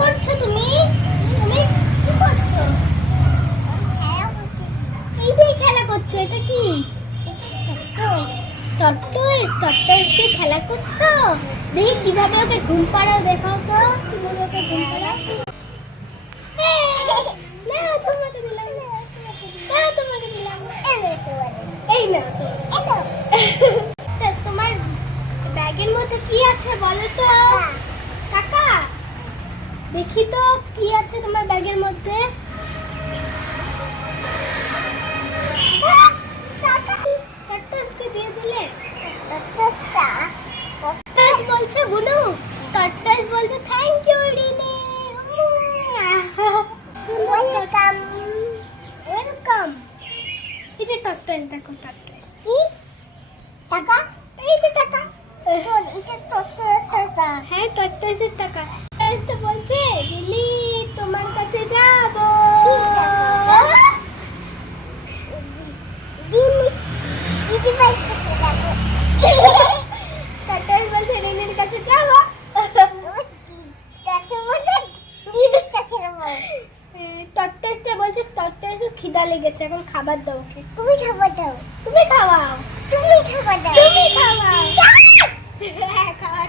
করছো তুমি? তুমি কি করছো? কি দিয়ে খেলা করছো? এটা কি? টর্টয়েস। টর্টয়েস দিয়ে খেলা করছো? দেখি কিভাবে ওকে ঘুম পাড়াও, দেখাও তো কিভাবে ওকে ঘুম পাড়াও। না তোমাকে দিলাম না, তোমাকে দিলাম এই না তোমার ব্যাগের মধ্যে কি আছে বলো তো? টাকা। দেখি তো কি আছে তোমার ব্যাগের মধ্যে। টর্টয়েসকে দিয়ে দিলে। টর্টয়েস বলছে বুলু, টর্টয়েস বলছে thank you Rini. Welcome welcome. এই যে টর্টয়েস, দেখো টর্টয়েস কি টাকা, এই যে টাকা। এটা টর্টয়েসের টাকা। হ্যাঁ টর্টয়েসের টাকা। টর্টয়েসটা বলছে রিনি তোমার কাছে যাব। টর্টয়েস বলছে রিনির কাছে যাব। টর্টয়েসটা বলছে টর্টয়েসের খিদা লেগেছে, এখন খাবার দাও ওকে। তুমি খাবার দাও। তুমি খাওয়াও। তুমি খাবার দাও। তুমি খাওয়াও। হ্যাঁ খাওয়া।